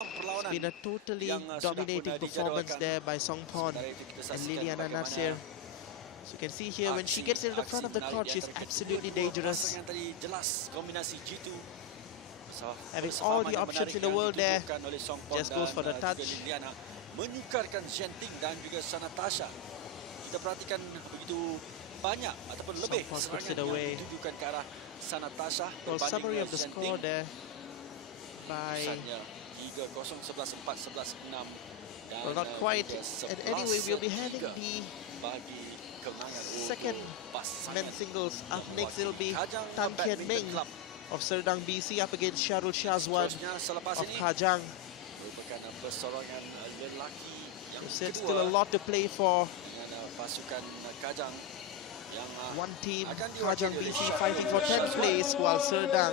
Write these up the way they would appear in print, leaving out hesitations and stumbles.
It's been a totally dominating performance there by Songpon and Liliana Nasir. So you can see here, when she gets into the front of the court, she's absolutely dangerous. Having all the options in the world there, just goes for the touch. Menyukarkan Genting dan juga Sanatasha. Kita perhatikan begitu banyak ataupun lebih serangan yang ditujukan ke arah Sanatasha. Well, summary of the score there by 3-0, 11-4, 11-6. Well, not quite. And anyway, we'll be having the second men's singles. Up next, it'll be Tan Kian Meng of Serdang BC up against Shahrul Shazwan of Kajang. So still a lot to play for. One team, Kajang BC, fighting for 10th place, while Serdang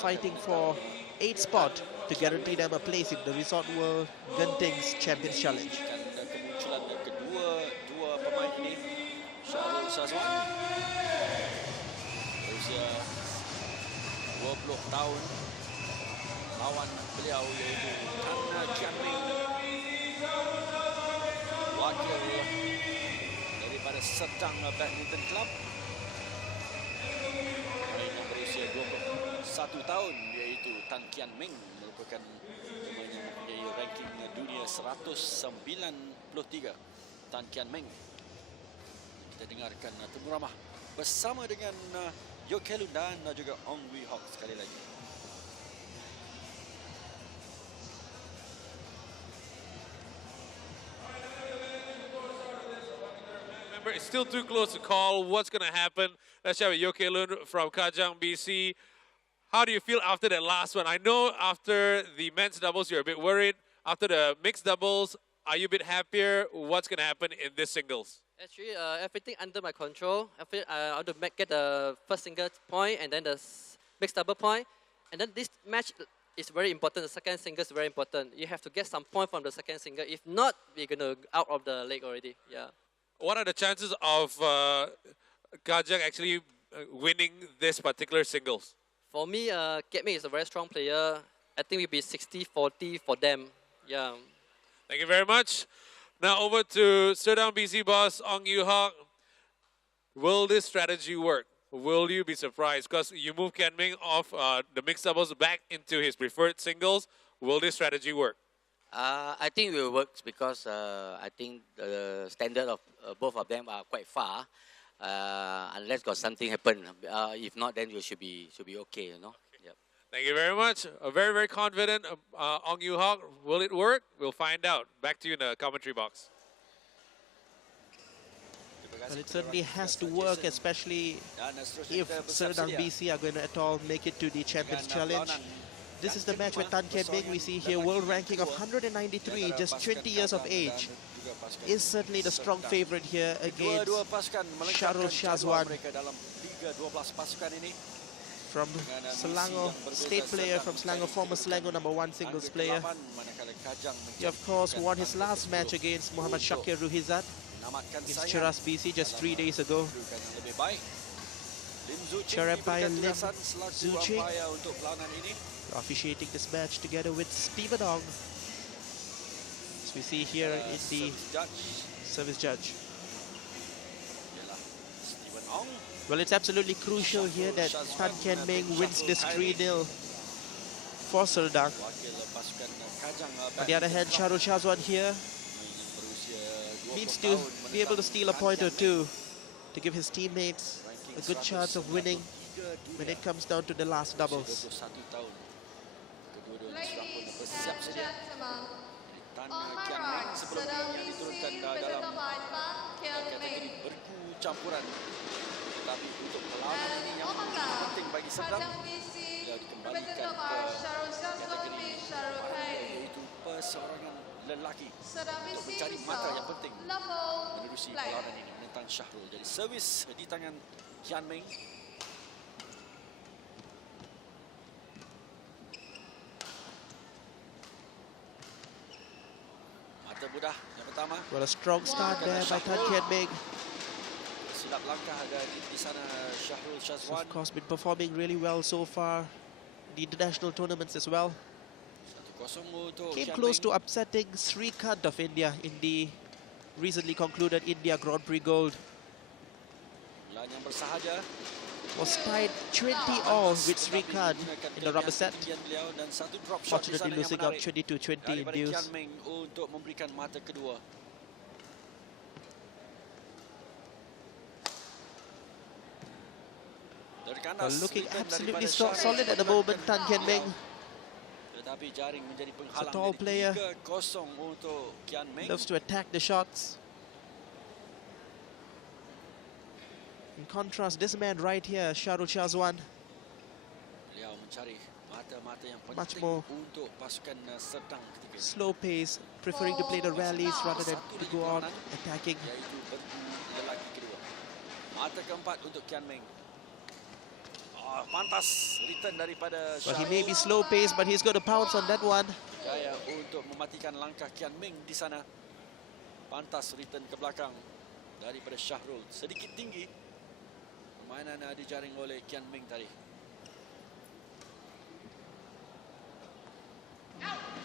fighting for 8th spot to guarantee them a place in the Resort World Genting's Champions Challenge. Kemunculan kedua pemain ini, Shahrul Shazwan, berusia 20 tahun. Lawan beliau iaitu Tan Kian Meng, wakil daripada Serdang Badminton Club. Pemain yang berusia 21 tahun iaitu Tan Kian Meng merupakan pemain yang mempunyai ranking dunia 193. Tan Kian Meng. Kita dengarkan temu ramah bersama dengan Yo Kelun dan juga Ong Wee Hock sekali lagi. It's still too close to call what's going to happen. Let's chat with Yo Kelun from Kajang BC. How do you feel after that last one? I know after the men's doubles, you're a bit worried. After the mixed doubles, are you a bit happier? What's going to happen in this singles? Actually, everything under my control. I want to get the first single point and then the mixed double point. And then this match is very important. The second single is very important. You have to get some point from the second single. If not, we're going to out of the leg already. Yeah. What are the chances of Kajang actually winning this particular singles? For me, Kian Meng is a very strong player. I think it will be 60-40 for them. Yeah. Thank you very much. Now over to Serdang BC boss Ong Wee Hock. Will this strategy work? Will you be surprised? Because you move Kian Meng off the mixed doubles back into his preferred singles. Will this strategy work? I think it will work because I think the standard of both of them are quite far. Unless got something happen, if not, then you should be okay, you know. Yep. Thank you very much. Very, very confident. Ong Wee Hock, will it work? We'll find out. Back to you in the commentary box. Well, it certainly has to work, especially if Serdang BC are going to at all make it to the Champions Challenge. This is the match with Tan Kian Meng. We see here world ranking of 193, just 20 years of age. Is certainly the strong favorite here against Shahrul Shazwan from Selangor, state player from Selangor, former Selangor #1 singles player. He of course won his last match against Muhammad Shakir Ruhizat against Cheras BC just 3 days ago. Chair Empire Lim Zuchi officiating this match together with Stephen Ong. As we see here in the service judge. Well, it's absolutely crucial here that Tan Kian Meng wins this 3-0 for Serdang. On the other hand, Shahrul Shazwan here needs to be able to steal a point or two to give his teammates a good chance of winning when it comes down to the last doubles. Tan Kian Meng sebelumnya yang diturunkan dalam kategori bergu campuran, tetapi untuk perlawanan ini yang penting bagi Serdang, beliau dikembalikan ke kategori yaitu perseorangan lelaki untuk mencari mata yang penting menerusi perlawanan ini menentang Shahrul. Jadi servis di tangan Kian Meng. Well, a strong start there by Tan Kian Meng. So of course, been performing really well so far in the international tournaments as well. Kosong untuk Came Kian close Meng. to upsetting Srikant of India in the recently concluded India Grand Prix Gold. Bulan yang bersahaja. Was tied 20 all with Srikant in the rubber set. Beliau dan satu drop shot di Fortunately sana yang losing out menarik 22-20 in daripada dues. Kian Meng untuk memberikan mata kedua. Well, looking absolutely solid at the moment, Tan Kian Meng. Tetapi jaring menjadi It's a penghalang. tall Jadi player. 3-0 untuk Kian Meng. Loves to attack the shots. In contrast, this man right here, Shahrul Shazwan, Beliau mencari mata-mata yang Much penting more untuk pasukan Serdang ketika ini. slow pace, preferring to play the rallies rather than to go on attacking. Iaitu bergu lelaki kedua. Mata keempat untuk Kian Meng. Pantas return daripada Well, he Shahrul. may be slow pace, but he's got to pounce on that one. Jaya untuk mematikan langkah Kian Meng di sana. Pantas return ke belakang daripada Shahrul. Sedikit tinggi. Permainan dijaring oleh Kian Meng tadi.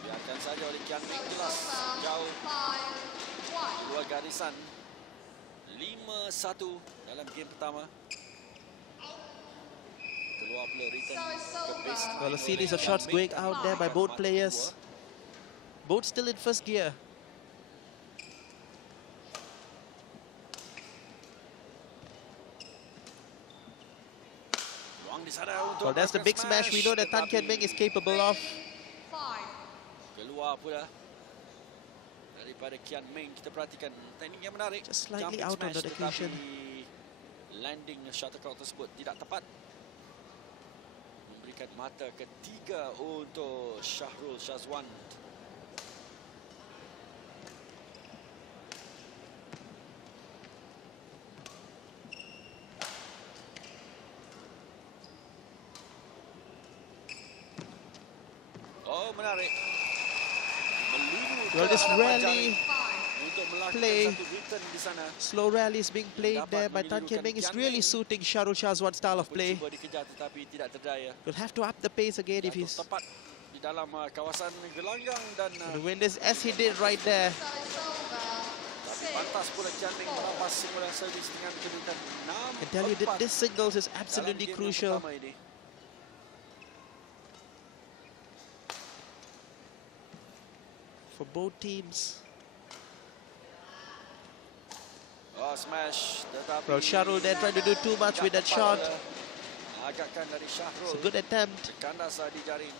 Biarkan saja oleh Kian Meng, jelas jauh di luar garisan. 5-1 dalam game pertama. Keluar pula return ke base. Well, a series of shots going out there by both players. Both still in first gear. Ruang di sana untuk Well, that's the big smash we know that Tan Kian Meng is capable of. Keluar pula daripada Kian Meng. Kita perhatikan teknik yang menarik. Just slightly Jumping out on smash, that occasion. tetapi landing shuttlecock tersebut tidak tepat. Memberikan mata ketiga untuk Shahrul Shazwan. Oh, menarik. Well, this rally untuk melakukan play, satu return di sana. slow rallies being played there by Tan Kian Meng is really suiting Shahrul Shazwan's style of play. Cuba dikejar tetapi tidak terdaya. Will have to up the pace again if Jatuh he's tepat di dalam kawasan gelanggang dan to win this, as he did right there. tapi pantas pula Kian Meng merampas simulan servis dengan kedudukan 6-4. I can tell you that this singles is dalam absolutely game yang crucial. pertama ini. For both teams. Oh, smash tetapi Well, Shahrul there trying to do too much with that shot. Agakkan dari Shahrul. It's a good attempt. Kandas di jaring.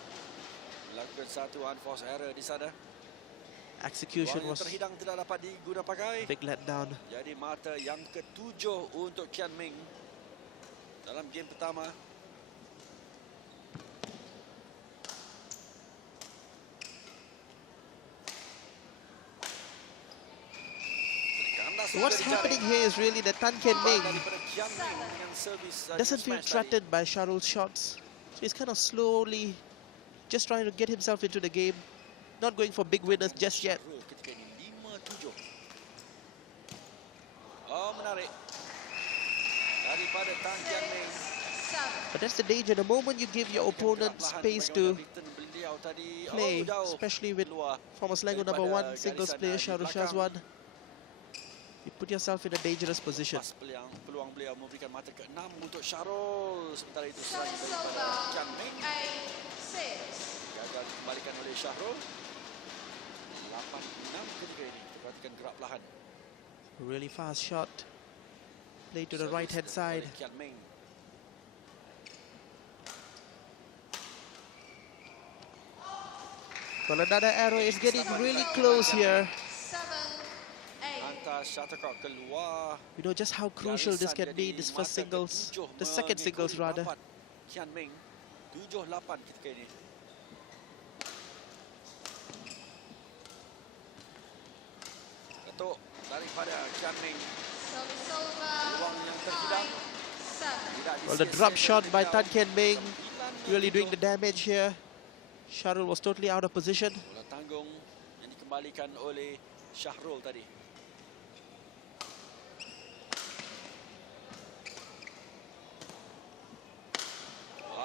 Melakukan satu unforced error di sana. Execution Ruang yang was terhidang tidak dapat diguna pakai. big letdown. Jadi mata yang ketujuh untuk Kian Meng dalam game pertama. So what's happening here is really that Tan Kian Meng doesn't feel threatened by Shahrul's shots. So he's kind of slowly just trying to get himself into the game. Not going for big winners just yet. Oh, menarik. Daripada Tan Kian Meng. But that's the danger. The moment you give your opponent space to play, especially with former Selangor #1 singles player Shahrul Shazwan, you put yourself in a dangerous position. Peluang beliau memberikan mata ke-6 untuk Shahrul. Sementara itu serang daripada Kian Meng. Gagal dikembalikan oleh Shahrul. 8-6 ketika ini. Kita perhatikan gerak perlahan. Really fast shot. Play to the right hand side. Kian Meng. Well, another arrow is getting really close here. Hantar shuttlecock keluar. You know just how crucial this can be in this first singles, the second singles rather. Kian Meng 7-8 ketika ini. Ketuk daripada Kian Meng. Peluang yang terhidang. Well, the drop shot by Tan Kian Meng really doing the damage here. Shahrul was totally out of position. Bola tanggung yang dikembalikan oleh Shahrul tadi.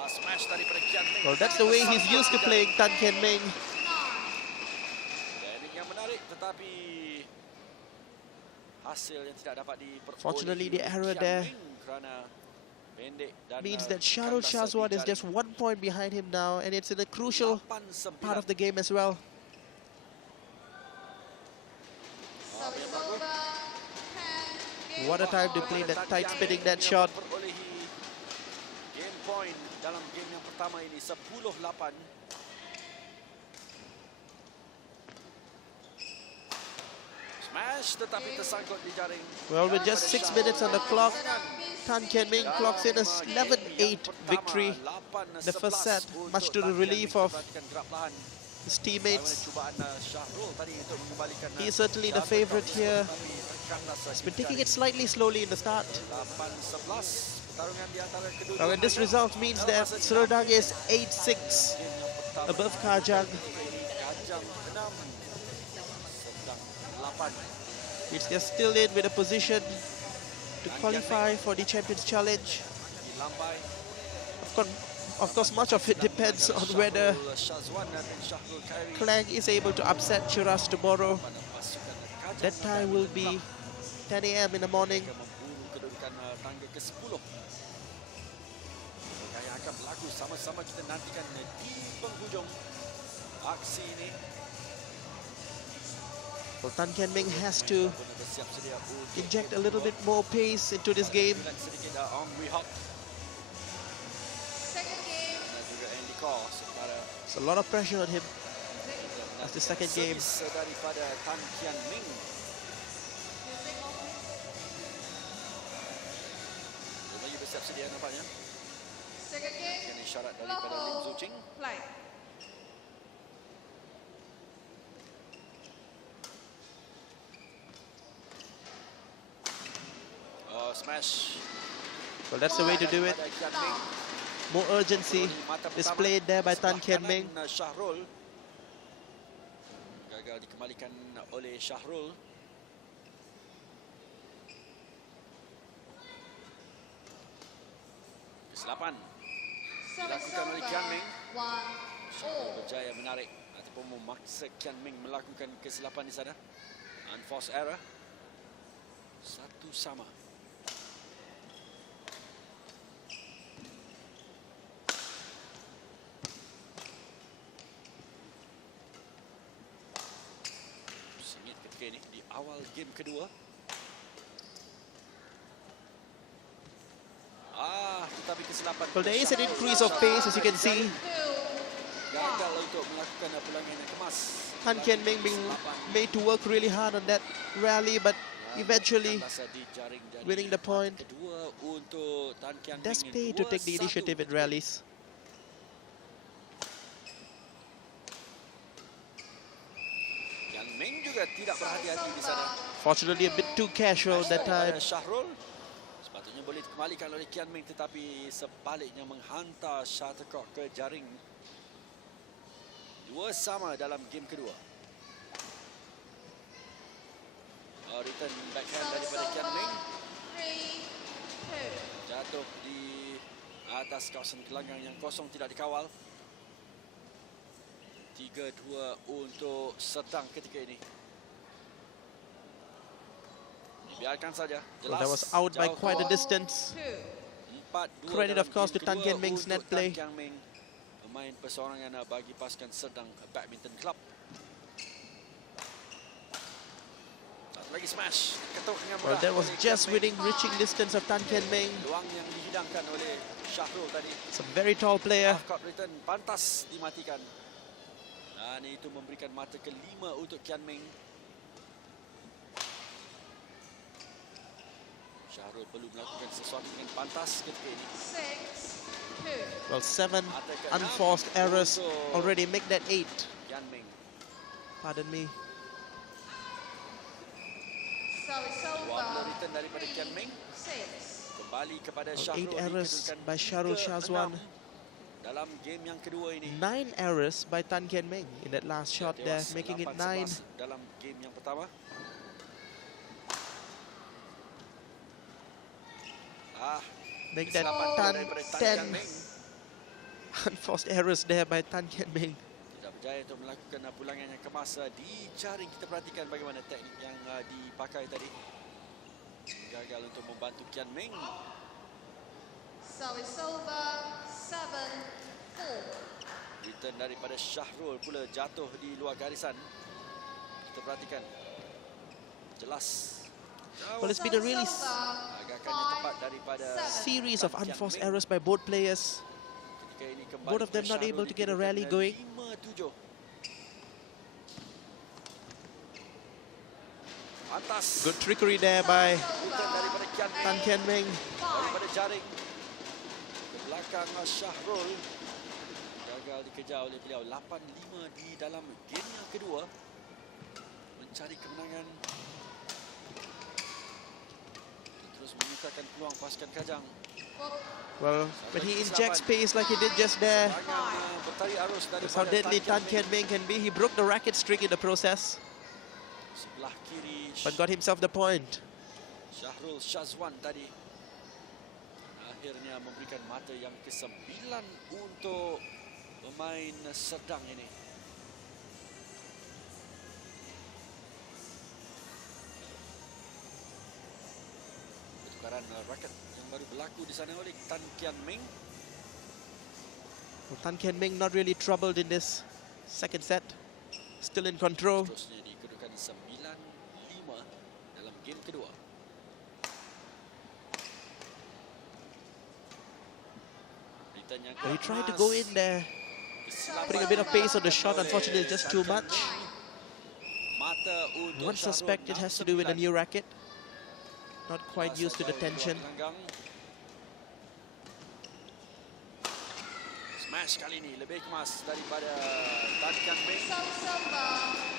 Smash daripada Kian Meng. Well, that's the way he's used to playing Tan Kian Meng. balik tetapi hasil yang tidak dapat diperoleh. Fortunately, the error Kian there Ming kerana pendek dan means that Shahrul kandas Shazwan di is just jaring. 1 point behind him now, and it's in a crucial 8-9. part of the game as well. Service over. 10 What a time to play that tight spinning net shot. Memperolehi game point dalam game yang pertama ini 10-8. Smash tetapi tersangkut di jaring. Well, with just 6 minutes on the clock, Tan Kian Ming clocks in a 11-8 victory. The first set, much to the relief of his teammates. He is certainly the favorite here. He's been taking it slightly slowly in the start. Now, and this result means that Serdang is 8-6 above Kajang. Which they're still in with a position to qualify for the Champions Challenge. Of course, much of it depends on whether Kajang is able to upset Shiraz tomorrow. That time will be 10 AM in the morning. Yang akan berlaku sama-sama kita nantikan di penghujung aksi ini. Well, Tan Kian Ming has to inject a little bit more pace into this game. Second game. It's a lot of pressure on him as the second game. Daripada Tan Kian Ming. Music off. Lagi bersiap sedia nampaknya. Second game. Ini isyarat daripada Lim Zuching. Play. Smash. Well, that's the way to do it. More urgency displayed there by Tan Kian Ming. Shahrul gagal dikembalikan oleh Shahrul. Kesilapan dilakukan oleh Kian Ming. Shahrul berjaya menarik ataupun memaksa Kian Ming melakukan kesilapan di sana. Unforced error. 1-1. Ini di awal game kedua. Tetapi kesilapan. Well, there is an increase of pace, as you can see. Gagal untuk melakukan pulangan yang kemas. Tan Kian Ming being made to work really hard on that rally, but eventually winning the point. Kedua untuk Tan Kian Ming. Does pay to take the initiative in rallies. Ming juga tidak berhati-hati di sana. Fortunately, a bit too casual that time. Shahrul sepatutnya boleh dikembalikan oleh Kian Ming, tetapi sebaliknya menghantar shuttlecock ke jaring. 2-2 dalam game kedua. Return backhand daripada Kian Ming. Jatuh di atas kawasan gelanggang yang kosong, tidak dikawal. 3-2 untuk Serdang ketika ini. Biarkan saja. Well, that was out by quite a distance. Credit, of course, to Tan Kian Ming's net play. Tan Kian Ming, pemain perseorangan bagi pasukan Serdang Badminton Club. Satu lagi smash. Ketuk dengan mudah. Well, that was just within reaching distance of Tan Kian Ming. Luang yang dihidangkan oleh Shahrul tadi. It's a very tall player. Half-court return pantas dimatikan. Dan itu memberikan mata kelima untuk Kian Ming. Shahrul perlu melakukan sesuatu dengan pantas ketika ini. 6-2. Well, 7 unforced errors already make that 8. Kian Ming. Pardon me. Service Dua over. return daripada Kian Ming. 6. Kembali kepada Well, Shahrul. 8 errors by Shahrul Shazwan. Dalam game yang kedua ini. 9 errors by Tan Kian Ming in that last shot there, making it 9. Dalam game yang pertama. Make that Tan 10. Unforced errors there by Tan Kian Ming. Tidak berjaya untuk melakukan pulangan yang kemas di jaring. Kita perhatikan bagaimana teknik yang dipakai tadi. Gagal untuk membantu Kian Meng. Service over 7-4. Return daripada Syahrul pula jatuh di luar garisan. Kita perhatikan. Jelas. Well, it's been a really Agakannya tepat daripada series of unforced errors by both players. ketika ini kembali Both of them kepada not able to get a Syahrul rally dikirakan going. 5-7. Atas. Good trickery there by Return daripada Kian Meng. Tan Kian Meng. Daripada jaring ke belakang Syahrul. Gagal dikejar oleh beliau. 8-5 di dalam game yang kedua. Mencari kemenangan. Terus menyukarkan peluang pasukan Kajang. Well, when he injects pace like he did just there, Serangan bertarik arus that's how daripada deadly Tan Kian Meng can be. He broke the racket streak in the process, sebelah kiri but got himself the point. Syahrul Syazwan tadi akhirnya memberikan mata yang ke-9 untuk pemain Serdang ini. Pertukaran raket yang baru berlaku di sana oleh Tan Kian Meng. Well, Tan Kian Meng not really troubled in this second set, still in control. Terusnya di kedudukan 9-5 dalam game kedua. Return yang Well, he tried to kemas. go in there, Kesilapan putting a bit of pace on the shot. Unfortunately, it's just too much. Mata untuk One Syahrul, suspect it has to do with a 6-9. new racket. Not quite used to the tension. Smash kali ini lebih kemas daripada Tan Kian Meng. Service over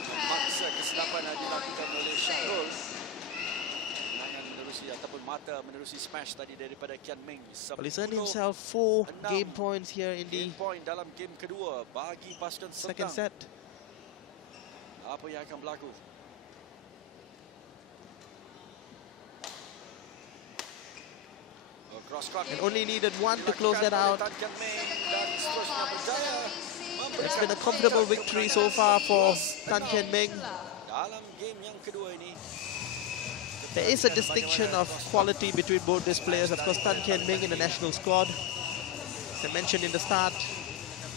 Memaksa kesilapan dilakukan oleh Syahrul. 10-3. Tenangan menerusi ataupun mata menerusi smash tadi daripada Kian Meng. Well, he's earned himself 4 game points here in the game point dalam game kedua bagi pasukan second Serdang. set. Apa yang akan berlaku? Cross court And only needed one to close that out. Tan Kian Meng dan seterusnya berjaya It's been a comfortable victory so far for Tan Kian Meng. dalam game yang kedua ini. There is a distinction of quality between both these players. Of course, Tan Kian Meng in the national squad, as I mentioned in the start,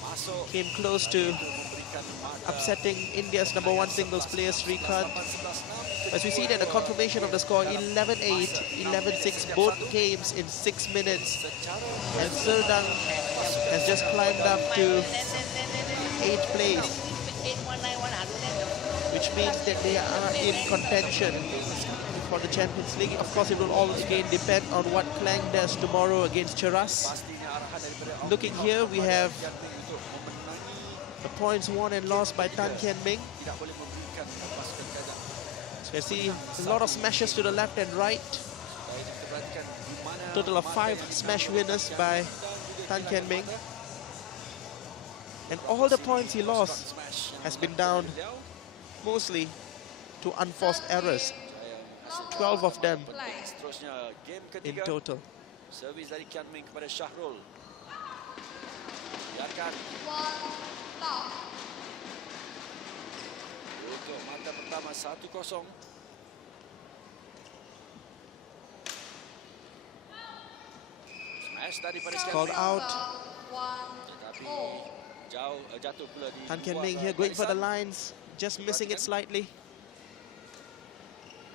Masuk came close to memberikan mata upsetting India's #1 singles player Srikanth. 8-11-6. As we see that the confirmation of the score 11-8, 11-6, both games in 6 minutes. And Serdang has just climbed up to 8th place, which means that they are in contention for the Champions League. Of course, it will all again depend on what Klang does tomorrow against Cheras. Pastinya arahan daripada Looking here, we have Kian Meng untuk memenangi, the points won and lost by Tan Kian Meng. tidak boleh memberikan pasukan Kajang. So you see a lot of smashes to the left and right. Baik, kita perhatikan di mana Total of mata 5 yang smash dilakukan winners Kian by Meng dan juga Tan Kian kehilangan Meng. mata. And all the points he Cross court lost smash yang has been dilakukan down oleh beliau. mostly to unforced errors, Jaya menghasilkan 12 of them penting. Seterusnya game in ketiga. total. Servis dari Kian Meng kepada Syahrul. Biarkan 1-love. untuk mata pertama 1-0. Smash daripada Kian Called Meng. out. Tetapi 1-all. jauh jatuh pula di Tan Kian luar Meng here going for the garisan. lines, just missing it slightly.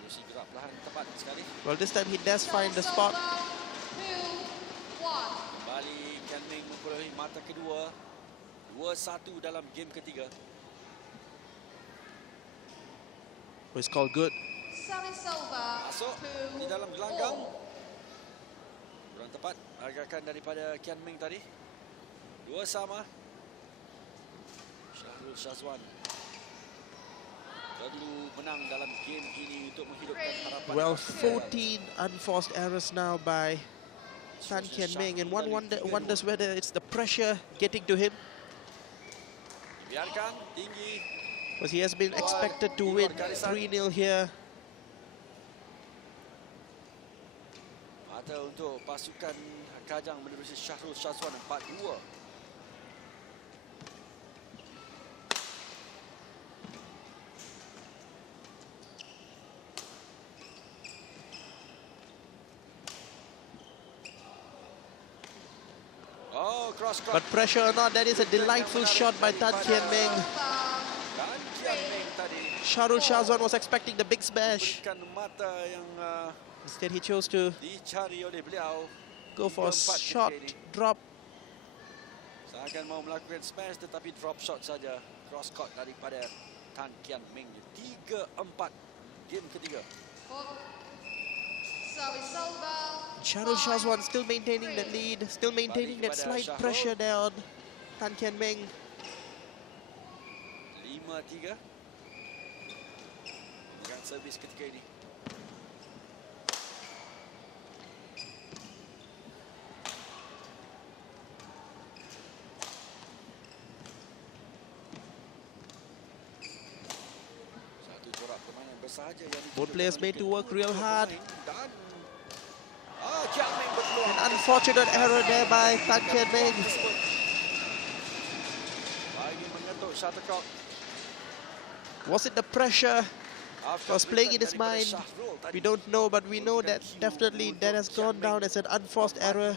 Menerusi gerak perlahan tepat sekali. Well, this time he does find the spot. 2-1. Kembali Kian Meng memperolehi mata kedua. 2-1 dalam game ketiga. Oh, it's called good. Service over Masuk di dalam gelanggang. 2-all. Kurang tepat agakan daripada Kian Meng tadi. 2 sama. Syahrul Syazwan perlu menang dalam game ini untuk menghidupkan harapan. Well, pasukan. 14 unforced errors now by Tan Kian Meng, and one wonders whether it's the pressure getting to him, Biarkan tinggi. because he has been expected to win 3-0 here. Mata untuk pasukan Kajang menerusi Syahrul Syazwan 4-2. cross court. But pressure or not, that is a delightful shot by Tan Kian Meng. Dan Kian Meng tadi Sharul Shazwan was expecting the big smash. berikan mata yang Instead, he chose to dicari oleh beliau. go for a 3-4 shot ketika ini. drop. Seakan mau melakukan smash tetapi drop shot saja. Cross court daripada Tan Kian Meng. 3-4 game ketiga. Service over. Sharul Shazwan still maintaining the lead, still maintaining that slight pressure there on Tan Kian Meng. 5-3 dengan servis ketika ini. Satu corak permainan bersahaja yang Both players made to work real hard. Dan Kian Meng berpeluang. An unfortunate error there by Tan Kian Meng. Bagi mengetuk shuttlecock. Was it the pressure was playing in his mind? We don't know, but we know that definitely that has gone down as an unforced error,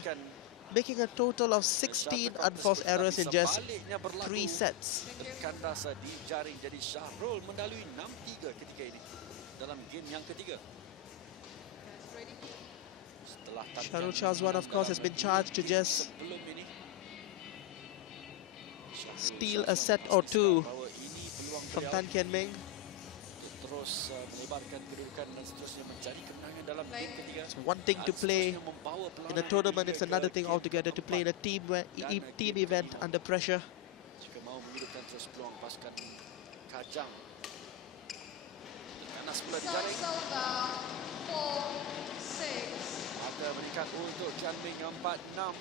making a total of 16 unforced errors in just 3 sets. Kandasa dijaring jadi Syahrul mendalui 6-3 ketika ini dalam game yang ketiga. Setelah Sharul Shazwan, of course, has been charged to just sebelum ini, steal a set or two from Tan Kian Meng. terus melebarkan kedudukan dan seterusnya mencari kemenangan dalam game ketiga. It's one thing to play in a tournament, it's another thing altogether to play in a team event under pressure. Jika mau menghidupkan terus peluang pasukan Kajang. Ganas pula dijaring. Service over. 4-6. Maka berikan untuk Kian Meng 4-6.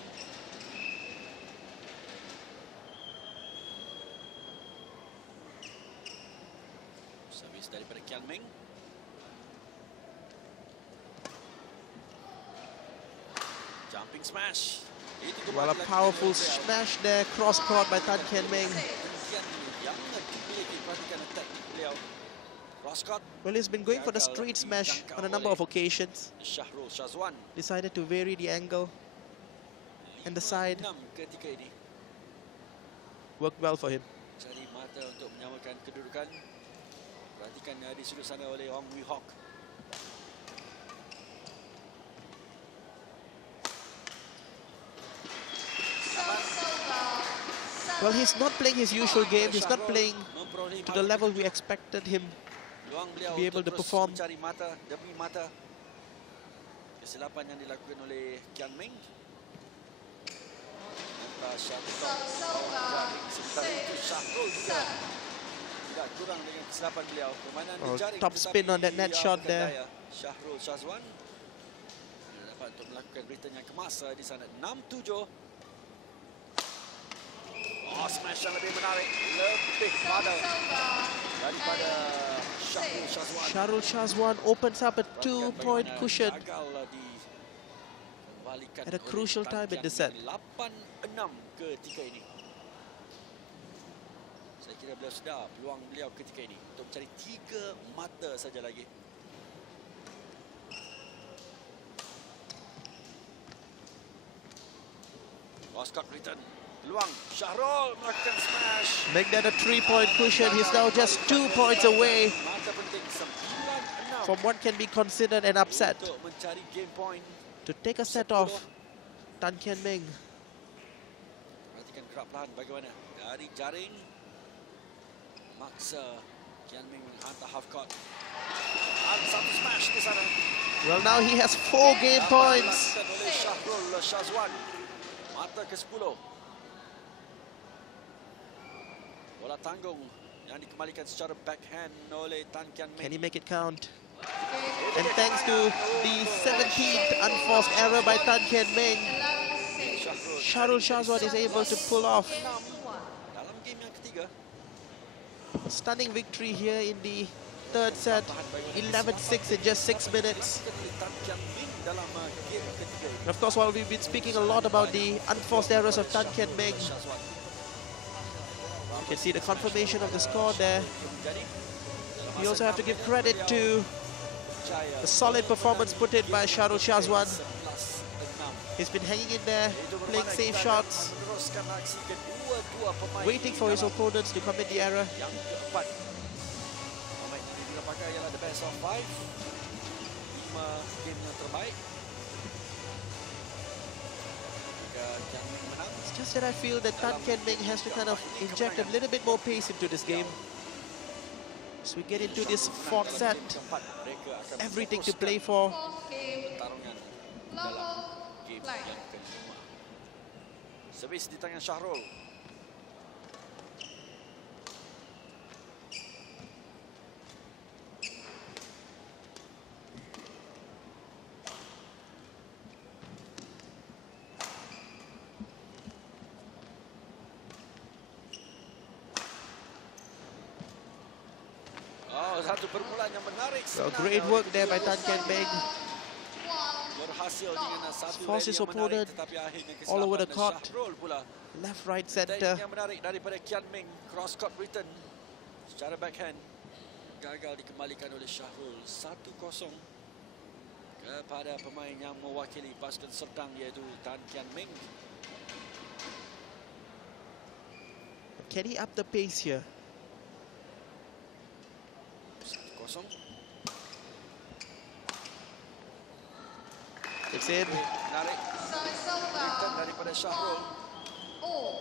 Servis daripada Kian Meng. Jumping smash. Itu Well, a powerful smash there, cross court by Tan Kian Meng. yang memiliki perhatikan teknik beliau. Cross court. Well, he's been going for the straight smash on a number of occasions. Syahrul Shazwan. Decided to vary the angle and the side. 6 ketika ini. Worked well for him. Cari mata untuk menyamakan kedudukan. Perhatikan di sudut sana oleh Ong Wee Hock. Service over. Well, he's not playing his usual game. He's not playing Memperolehi to the level we expected him. peluang beliau be able untuk to terus perform. mencari mata demi mata. Kesilapan yang dilakukan oleh Kian Meng. Hantar shuttlecock. Service over. Sementara itu Syahrul juga 7. tidak kurang dengan kesilapan beliau. Permainan Oh, dijaring top spin on that net shot there. daya. Syahrul Shazwan dapat untuk melakukan return yang kemas di sana. 6-7. Oh, smash yang lebih menarik, lebih padat Service over. daripada Syahrul Shazwan. Sharul Shazwan opens up a 2-point cushion at a crucial time in the set. 8-6 ketika ini. Saya kira beliau sedar peluang beliau ketika ini untuk mencari 3 mata saja lagi. Oscar return. Peluang Syahrul melakukan smash. Make that a 3-point cushion. He's now just 2 points away Mata penting 9-6 from what can be considered an upset. untuk mencari game point. To take a set off Tan Kian Meng. Perhatikan gerak perlahan bagaimana dari jaring. Maksa Kian Meng menghantar half court. Dan satu smash di sana. Well, now he has 4 game points. Dilakukan oleh Syahrul Shazwan. Mata ke-10. Bola tanggung yang dikembalikan secara backhand oleh Tan Kian Meng. Can he make it count? And thanks to the 17th unforced error by Tan Kian Meng, Sharul Shazwan is able to pull off Dalam game yang ketiga, a stunning victory here in the third set. 11-6 in just 6 minutes. Tan Kian Meng dalam game ketiga ini. And of course, while we've been speaking a lot about the unforced errors of Tan Kian Meng, Shazwan. you can see the confirmation of the score there. We also have to give credit to the solid performance put in by Sharul Shazwan. 11-6 He's been hanging in there, Itu playing bermakna safe kita shots, akan meneruskan aksi kedua-dua pemain waiting ini for his dalam opponents to commit the error. yang keempat. Pemain ini bila pakai ialah the best of 5. 5 game yang terbaik. Jika Kajang menang, It's just that I feel that Tan Kian Meng has to kind of inject a little bit more pace into this game. As we get into this fourth set, keempat mereka akan everything to meneruskan play for. Fourth game, pertarungan dalam level game play. yang kelima. Servis di tangan Syahrul. Oh, satu permulaan yang menarik. Well, senang great dari work there by kedua. Tan Kian Meng. Berhasil dengan satu Force his rally yang menarik, opponent tetapi akhirnya all over the kesilapan court. Syahrul pula. Left, right, Teknik center. yang menarik daripada Kian Meng, cross court return secara backhand gagal dikembalikan oleh Syahrul. 1-0 kepada pemain yang mewakili pasukan Serdang iaitu Tan Kian Meng. Can he up the pace here? 1-0. It's in. Menarik Service return over. daripada Syahrul. All.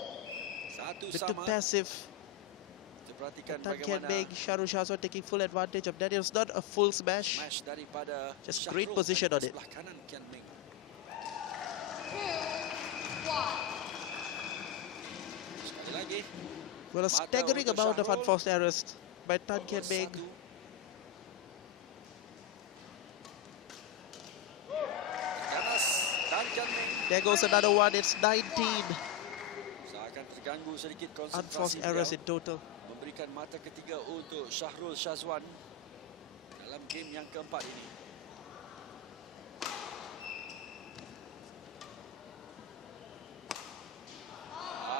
Satu Bit too sama. passive. Kita perhatikan Tan Kian bagaimana Meng, Sharul Shahzwan taking full advantage of that. It was not a full smash. smash daripada Just Syahrul great position dari on it. sebelah kanan Kian Meng. 2-1. Sekali lagi. Well, a Mata staggering untuk amount of Syahrul. unforced errors by Tan Kian Meng. Ganas Tan Kian Meng. There goes another one. It's 19 Seakan terganggu sedikit unforced konsentrasi errors beliau. in total. Memberikan mata ketiga untuk Syahrul Shahzwan dalam game yang keempat ini.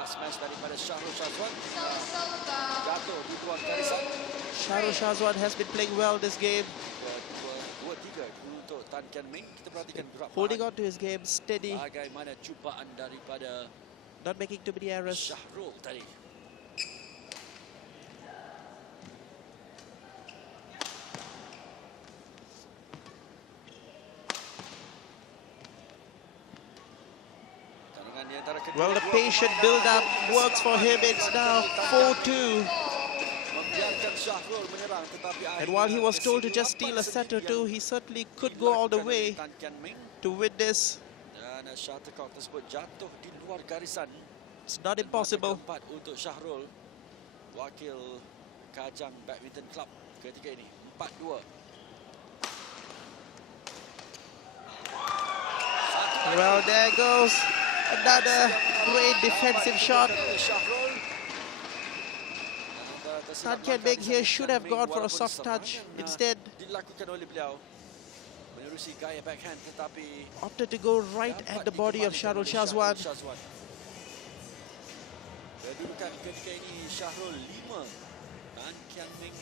Smash daripada Syahrul Shahzwan. Service over. Jatuh di luar garisan. Sharul Shahzwan has been playing well this game, 2-3 untuk Tan Kian Meng. Kita perhatikan gerak holding bahan. on to his game steady, Bagaimana cubaan daripada not making too many errors. Syahrul tadi. Pertarungan di antara kedua Well, the dua patient pemain. build-up works for him. It's now 4-2. Membiarkan Syahrul menyerang, tetapi And while he akhirnya was told to just steal a set or two, he certainly could go all the way Tan Kian Meng. to win this. Dan shuttlecock tersebut jatuh di luar garisan. It's not Dan impossible. mata keempat untuk Syahrul, wakil Kajang Badminton Club ketika ini. 4-2. Well, there goes another great defensive shot. Tan Kian Meng here should have gone for a soft touch. Instead, dilakukan oleh beliau menerusi gaya backhand, tetapi opted to go right at the body of Sharul Shahzwan. Kedudukan ketika ini Syahrul 5, Tan Kian Meng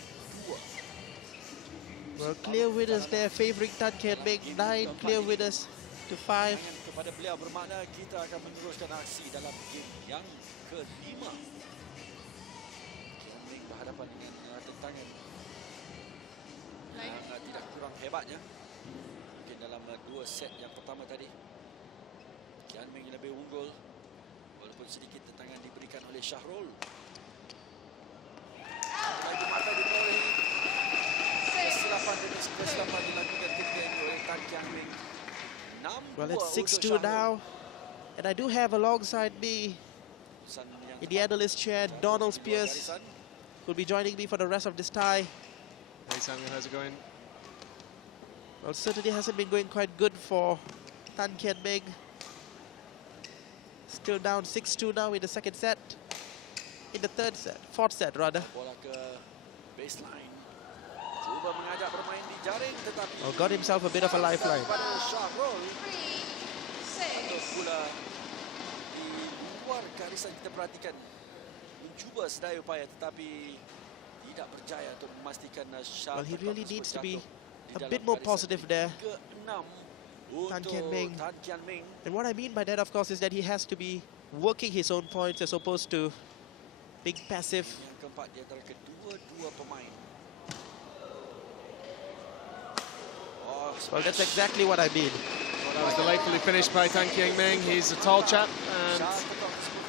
2. Well, clear winners there favoring Tan Kian Meng. 9 clear winners to 5. Tangan kepada beliau bermakna kita akan meneruskan aksi dalam game yang kelima. Kian Meng berhadapan dengan tentangan yang tidak kurang hebatnya. Mungkin dalam 2 set yang pertama tadi Kian Meng lebih unggul, walaupun sedikit tentangan diberikan oleh Syahrul. Lagi mata diperolehi. Kesilapan demi kesilapan dilakukan ketika ini oleh Tan Kian Meng. Well, it's 6-2 now. And I do have alongside me in the analyst chair, Donald Spears, who'll be joining me for the rest of this tie. Hey Samuel, how's it going? Well, certainly hasn't been going quite good for Tan Kian Meng. Still down 6-2 now in the second set. In the fourth set rather. Bola ke baseline. Cuba mengajak bermain di jaring, tetapi Got himself a bit of a lifeline. pada Syahrul 3-6. untuk pula di luar garisan. Kita perhatikan mencuba sedaya upaya, tetapi tidak berjaya untuk memastikan Syahrul Well, he really needs to be a di dalam bit more garisan. positive there. 3-6 Tan Kian untuk Meng. Tan Kian Meng. And what I mean by that, of course, is that he has to be working his own points as opposed to being passive. Yang keempat di antara kedua-dua pemain. Oh, Well, that's exactly what I mean. Well, that was delightfully finished by Tan Kian Meng. He's a tall chap and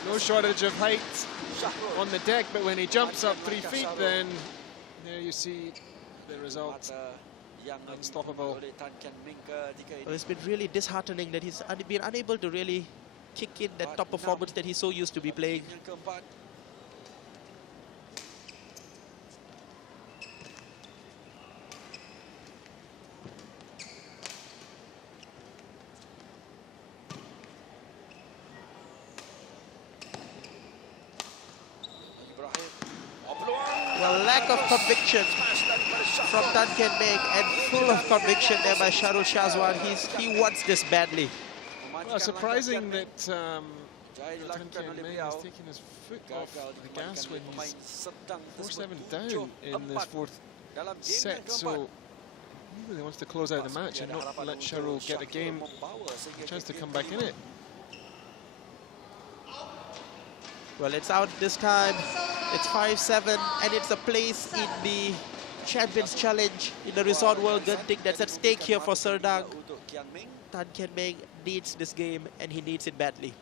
no shortage of height on the deck, but when he jumps up 3 feet, then there you see the result. Unstoppable. Well, it's been really disheartening that he's been unable to really kick in that top performance that he's so used to be playing. Well, lack of conviction from Tan Kian Meng and full of conviction there by Shahrul Shahzwan. He wants this badly. Well, surprising that Tan Kian Meng has taken his foot off the gas when he's 4-7 down in this fourth set. So he really wants to close out the match and not let Shahrul get a chance to come back in it. Well, it's out this time. It's 5-7, and it's a place in the Champions Challenge in the Resort World Gunting that's at stake here for Serdang. Tan Kian Meng needs this game, and he needs it badly.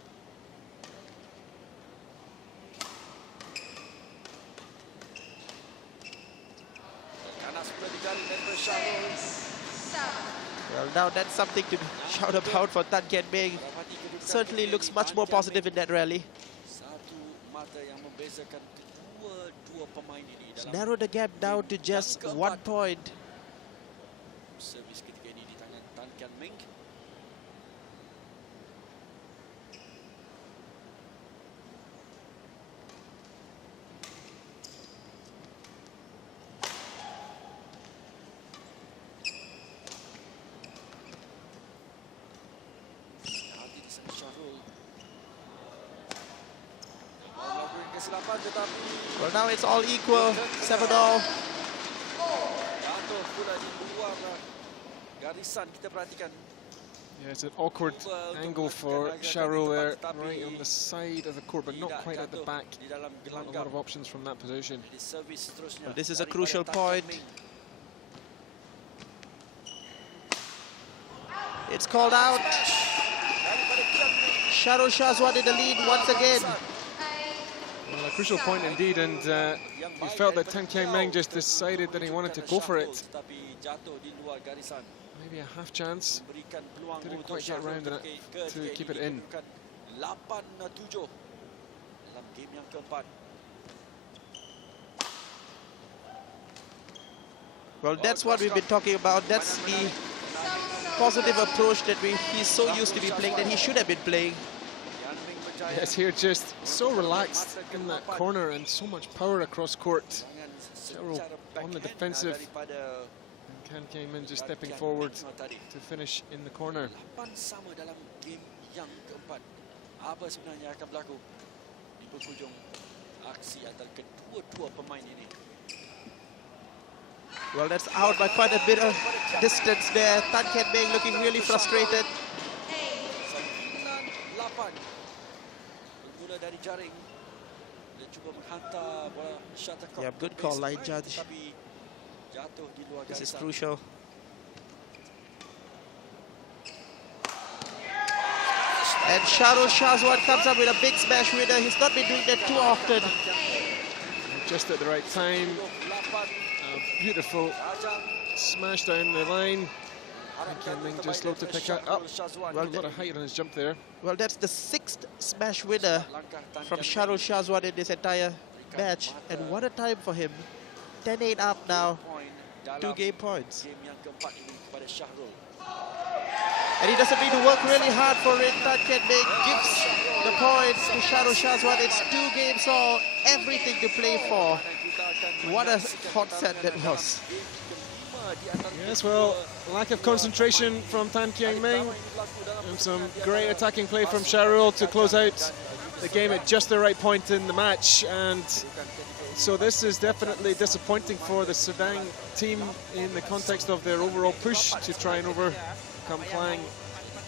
Well, now that's something to shout about for Tan Kian Meng. Certainly looks much more positive in that rally. It's narrowed the gap down to just 1 point. Servis ketika ini di tangan Tan Kian Meng. Hati di sana Shahrul. Melakukan kesilapan tetapi Well, now it's all equal, 7-all. jatuh pula di luar garisan, kita perhatikan. Yeah, it's an awkward angle for Shahrul there, right on the side of the court, but not quite at the back. Not a lot of options from that position. Di servis seterusnya. Well, this is a daripada crucial Tan Kian point. Meng. It's called out. Daripada Kian Meng. Shahrul Shahzwan in the lead once again. Well, a crucial point indeed, and you felt that Tan Kian Meng just decided that he wanted to go for it. Tapi jatuh di luar garisan. Maybe a half chance. Memberikan peluang Didn't untuk quite get Shahrul round to keep it in. 8-7 dalam game yang keempat. Well, that's what we've been talking about. That's the positive approach that he's so used to be playing, that he should have been playing. Kian Meng berjaya Yes, here just so relaxed in that corner and so much power across court. dengan Shahrul secara on the backhand defensive. daripada Tan Kian Meng just stepping Kian forward Meng tadi. to finish in the corner. 8-sama dalam game yang keempat. Apa sebenarnya akan berlaku di penghujung aksi antara kedua-dua pemain ini? Well, that's out by quite a bit of distance there. Tan Kian Meng looking really frustrated. 9-8. Bermula dari jaring. Dia cuba menghantar bola shuttlecock. Yeah, good ke call, baseline, line judge. Tapi jatuh di luar This is garisan. crucial. And Shahrul Shahzwan comes up with a big smash winner. He's not been doing that too often. Just at the right time. 8. A beautiful Kajang. smash down the line. Tan Kian Meng just slow to pick up. Well, A lot of height on his jump there. Well, that's the 6th smash winner from Shahrul Shahzwan in this entire match. And what a time for him. 10-8 up now. 2 game points. Game yang keempat ini kepada Shahrul. And he doesn't need to work really hard for it. Tan Kian Meng gives the points to Shahrul Shahzwan. It's 2 games all, everything to play for. What a hot set that was. Yes, well, lack of concentration from Tan Kian Meng and some great attacking play from Shahrul to close out the game at just the right point in the match. And so this is definitely disappointing for the Serdang team in the context of their overall push to try and overcome Klang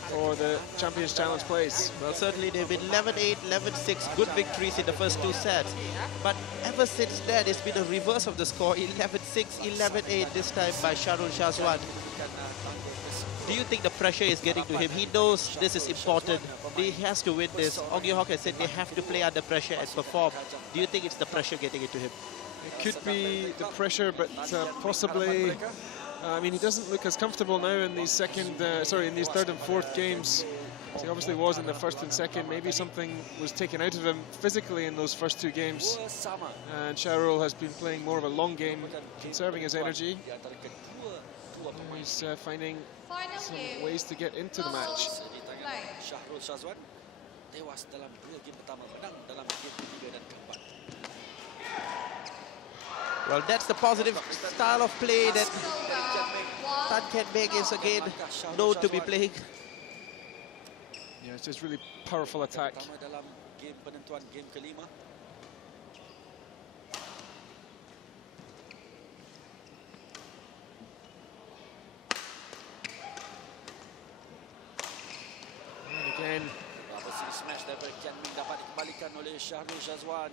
for the Champions Challenge place. Well, certainly they've been 11-8, 11-6, good victories in the first two sets. But ever since then, it's been a reverse of the score, 11-6, 11-8, this time by Shahrul Shahzwan. Do you think the pressure is getting to him? He knows this is important. He has to win this. Ong Yeo-hok has said they have to play under pressure and perform. Do you think it's the pressure getting into him? It could be the pressure, but possibly. I mean, he doesn't look as comfortable now in these in these third and fourth games. As he obviously was in the first and second. Maybe something was taken out of him physically in those first two games. And Shahrul has been playing more of a long game, conserving his energy. He's finding some ways to get into the match. Shahrul Shahzwan tewas dalam 2 game pertama, menang dalam game ketiga dan keempat. Well, that's the positive style of play that Tan Kian Meng is again known to be playing. Yeah, it's just really powerful attack. Pertama dalam game penentuan game kelima. And again, Besi smash daripada Kian Meng dapat dikembalikan oleh Shahrul Shahzwan.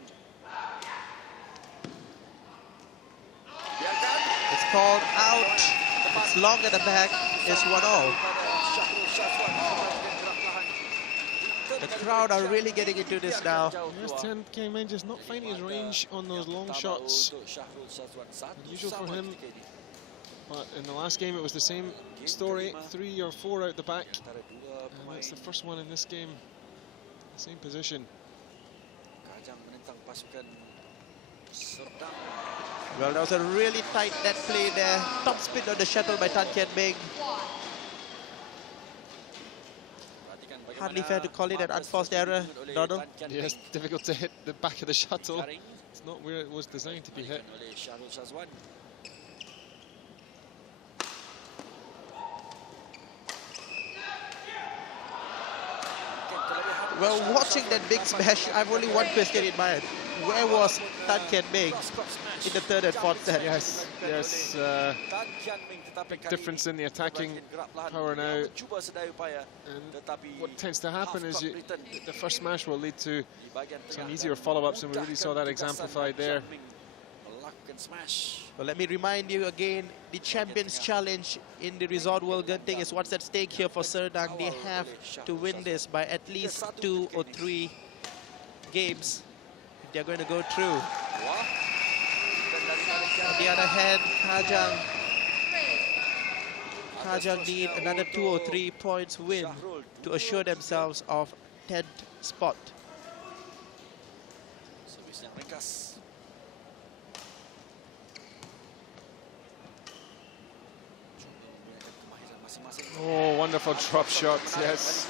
It's called out. It's long at the back. It's 1-all. The crowd are really getting into this now. Yes, Tan Kian Meng just not finding his range on those long shots. Unusual for him. But in the last game, it was the same story. 3 or 4 out the back. And that's the first one in this game. Same position. Kajang menentang pasukan Serdang. Well, that was a really tight net play there. Top spin on the shuttle by Tan Kian Meng. Hardly fair to call it an unforced error, Donald. Yes, difficult to hit the back of the shuttle. It's not where it was designed to be hit. Well, watching that big smash, I've only one question in mind. Where was Tan Kian Meng in the third and fourth set? Yes, yes. Big difference in the attacking power now. And what tends to happen is the first smash will lead to some easier follow-ups, and we really saw that exemplified there. Well, let me remind you again, the Champions Challenge in the Resort World Genting is what's at stake here for Serdang. They have to win this by at least 2 or 3 games if they're going to go through. On the other hand, Kajang need another 2 or 3 points win to assure themselves of 10th spot. Oh, wonderful drop shot, yes.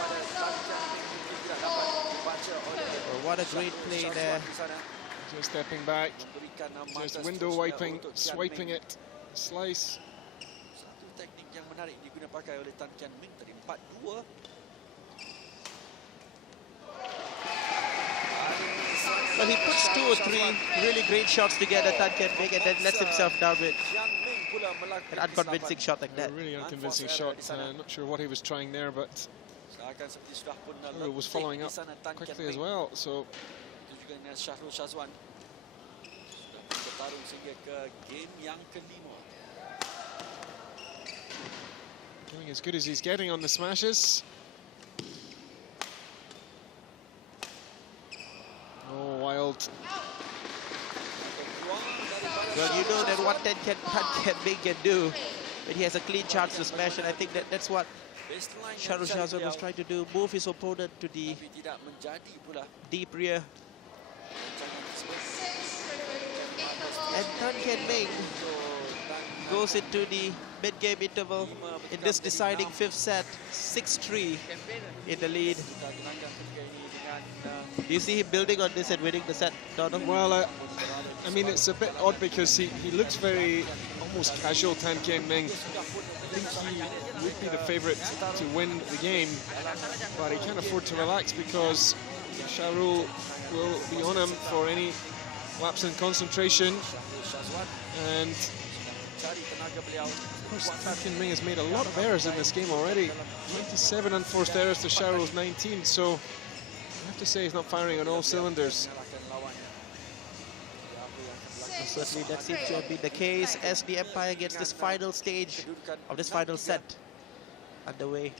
Well, what a great play there. Just stepping back, just window wiping, swiping it, slice. Satu teknik yang menarik digunakan pakai oleh Tan Kian Meng tadi 4-2. Well, he puts 2 or 3 really great shots together, Tan Kian Meng, and then lets himself down with an unconvincing shot like that. A really unconvincing shot. Not sure what he was trying there, but he was following up quickly as well. So itu juga dengan Shahrul Shahzwan sudah bertarung sehingga ke game yang kelima. doing as good as he's getting on the smashes. Oh, wild. Well, you know that what Tan Kian Meng can do when he has a clean chance to smash, and I think that's what Shahrul Shahzwan was trying to do, move his opponent to the deep rear. And Tan Kian Meng goes into the mid-game interval in this deciding fifth set, 6-3 in the lead. Do you see him building on this and winning the set, Donald? Well, I mean, it's a bit odd because he looks very almost casual, Tan Kian Meng. I think he would be the favourite to win the game, but he can't afford to relax because Shahrul will be on him for any lapse in concentration. And Of course, Tan Kian Ming has made a lot of errors in this game already. 27 unforced errors to Xiaoru's 19, so I have to say he's not firing on all cylinders. Certainly that seems to have been the case as the Empire gets this final stage of this final set underway.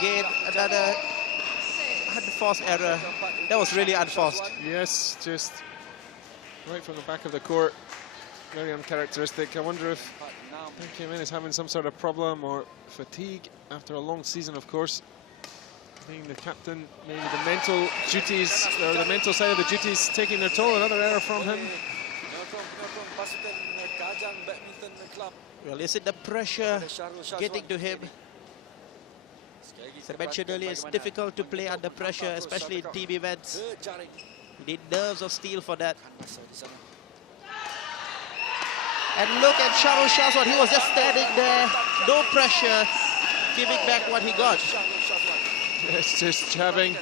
Again, another unforced error. That was really unforced. Yes, just right from the back of the court. Very uncharacteristic. I wonder if Tan Kian Ming is having some sort of problem or fatigue after a long season, of course. Being the captain, maybe the mental duties, or the mental side of the duties taking their toll. Another error from him. Well, is it the pressure getting to him? As I mentioned earlier, it's difficult to play under pressure, especially in team events. You need nerves of steel for that. And look at Shahrul Shahzwan, he was just standing there, no pressure, giving back what he got. Yes, just jabbing.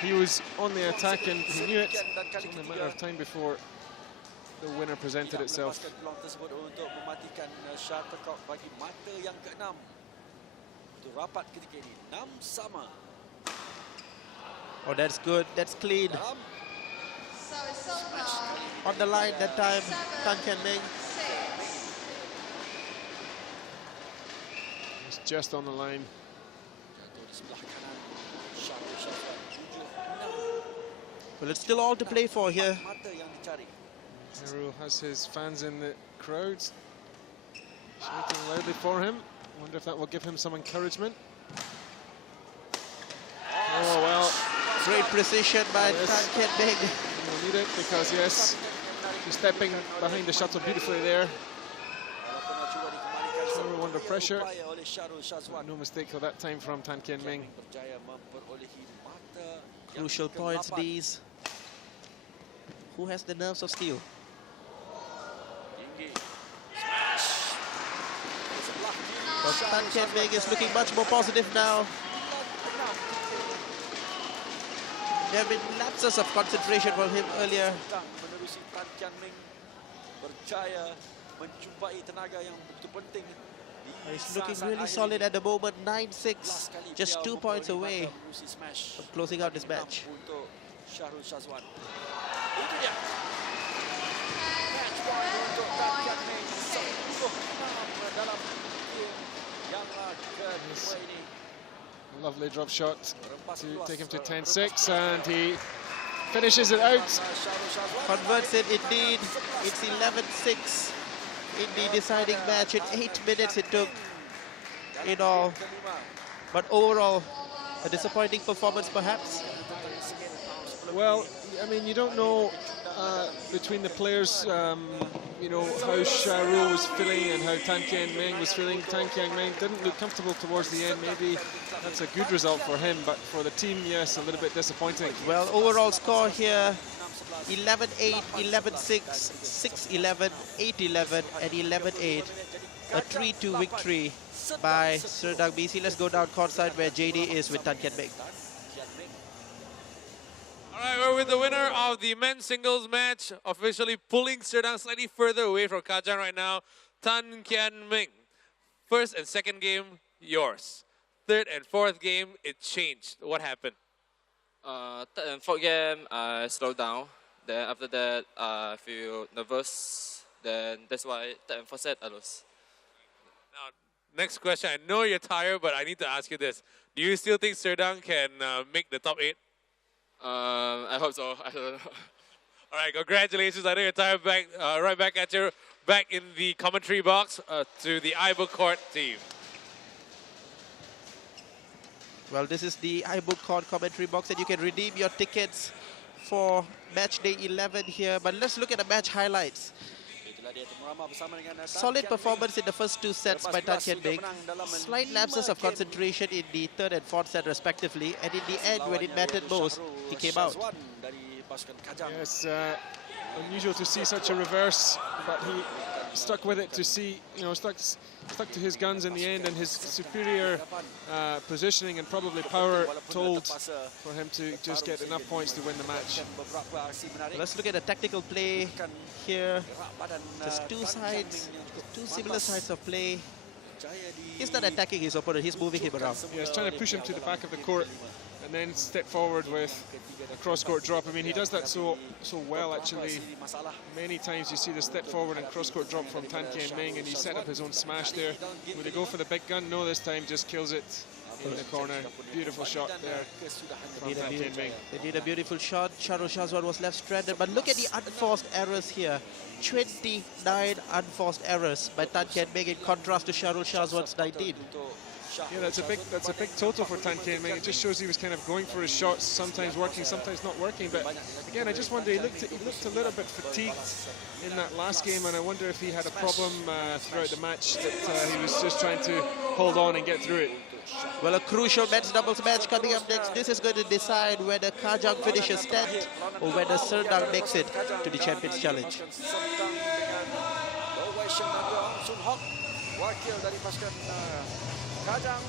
He was on the attack and he knew it. It's only a matter of time before the winner presented itself. Oh, that's good, that's clean. On the line that time, Tan Kian Ming. It's just on the line. Well, it's still all to play for here. Xiaoru has his fans in the crowds shouting loudly for him. Wonder if that will give him some encouragement. Oh, well. Great precision by Yes. Tan Kian Ming. We'll need it because, yes, he's stepping behind the shuttle beautifully there. Xiaoru under pressure. No mistake for that time from Tan Kian Ming. Crucial points, these. Who has the nerves of steel? Well, Tan Kian Ming is looking much more positive now. There have been lapses of concentration from him earlier. He's looking really solid at the moment, 9-6, just 2 points away from closing out this match. Lovely drop shot to take him to 10-6, and he finishes it out. Converts it indeed. It's 11-6 in the deciding match. In 8 minutes it took in all. But overall, a disappointing performance perhaps. Well, I mean, you don't know between the players, you know, how Xiaoru was feeling and how Tan Kian Ming was feeling. Tan Kian Ming didn't look comfortable towards the end. Maybe that's a good result for him, but for the team, yes, a little bit disappointing. Well, overall score here, 11-8, 11-6, 6-11, 8-11, and 11-8. A 3-2 victory by Serdang BC. Let's go down courtside where JD is with Tan Kian Ming. All right, we're with the winner of the men's singles match, officially pulling Serdang slightly further away from Kajang right now, Tan Kian Ming. First and second game, yours. Third and fourth game, it changed. What happened? Third and fourth game, I slowed down. Then after that, I feel nervous. Then that's why third and fourth set, I lost. Now, next question. I know you're tired, but I need to ask you this. Do you still think Serdang can make the top 8? I hope so. I don't know. All right, congratulations. I know you're tired. Back, right back at you, back in the commentary box to the iBook Court team. Well, this is the iBook Court commentary box, and you can redeem your tickets for match day 11 here. But let's look at the match highlights. Solid performance in the first 2 sets by Tan Kian Ming. Slight lapses of concentration in the third and fourth set respectively. And in the end, when it mattered most, he came out. Yes, unusual to see such a reverse, but he stuck with it to see, stuck to his guns in the end, and his superior positioning and probably power told for him to just get enough points to win the match. Let's look at the tactical play here. Just two sides, two similar sides of play. He's not attacking his opponent, he's moving him around. Yeah, he's trying to push him to the back of the court and then step forward with a cross-court drop. I mean, he does that so well, actually. Many times you see the step forward and cross-court drop from Tan Kien Ming, and he set up his own smash there. Would he go for the big gun? No, this time just kills it in the corner. Beautiful shot there from Tan Kien Ming. They did a beautiful shot. Charul Shahzwan was left stranded, but look at the unforced errors here. 29 unforced errors by Tan Kien Ming in contrast to Charul Shahzwan's 19. Yeah, that's a big total for Tan Kien Ming. It just shows he was kind of going for his shots, sometimes working, sometimes not working. But again, I just wonder, he looked a little bit fatigued in that last game, and I wonder if he had a problem throughout the match that he was just trying to hold on and get through it. Well, a crucial men's doubles match coming up next. This is going to decide whether Kajang finishes 10th or whether Serdang makes it to the Champions Challenge. Kajang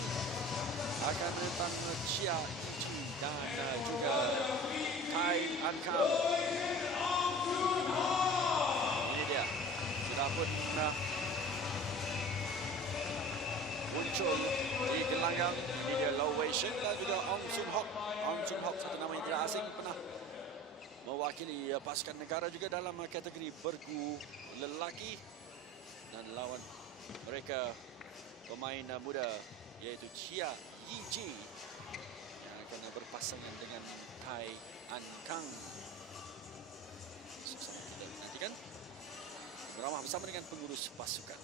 akan menentang Chia Iji dan juga Tai Ankam. Ini dia, sudah pun muncul di gelanggang. Ini dia Low Wei Shen dan juga Ong Sun Hock. Ong Sun Hock, satu nama yang tidak asing, pernah mewakili pasukan negara juga dalam kategori bergu lelaki, dan lawan mereka pemain muda yaitu Chia Yiji yang akan berpasangan dengan Tai An Kang. Sama kita nantikan beramah bersama dengan pengurus pasukan.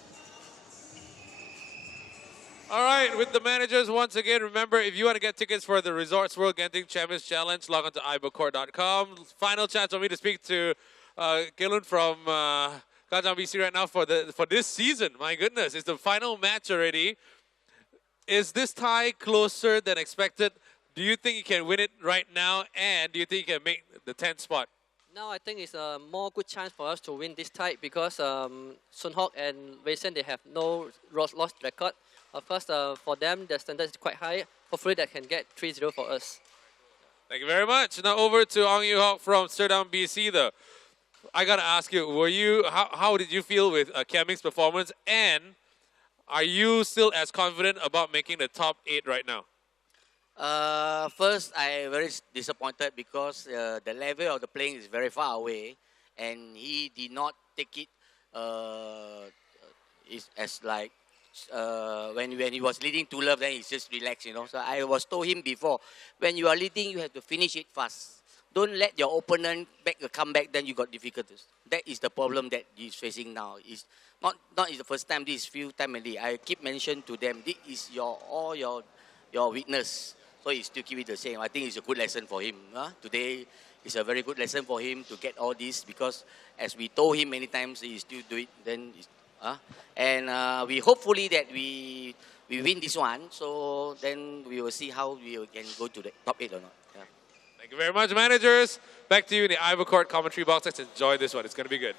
All right, with the managers once again, remember, if you want to get tickets for the Resorts World Genting Champions Challenge, log on to ibocourt.com. Final chance for me to speak to Kelun from Kajang BC right now for this season. My goodness, it's the final match already. Is this tie closer than expected? Do you think you can win it right now? And do you think you can make the 10th spot? Now I think it's a more good chance for us to win this tie because Sun Hock and Wei Shen, they have no lost record. Of course, for them, the standard is quite high. Hopefully, they can get 3-0 for us. Thank you very much. Now over to Ong Yu Hock from Serdang BC. Though, I gotta ask you, how did you feel with Kien Ming's performance, and are you still as confident about making the top 8 right now? First, I'm very disappointed because the level of the playing is very far away, and he did not take it as like when he was leading 2-love, then he's just relaxed, So I was told him before, when you are leading, you have to finish it fast. Don't let your opponent make a comeback, then you got difficulties. That is the problem that he's facing now. It's not the first time, this few times already. I keep mentioning to them, this is your weakness. So he still keep it the same. I think it's a good lesson for him. Today is a very good lesson for him to get all this, because as we told him many times, he still do it. Then, and we hopefully that we win this one. So then we will see how we can go to the top 8 or not. Yeah. Thank you very much, managers. Back to you in the Ivor Court commentary box. Let's enjoy this one. It's going to be good.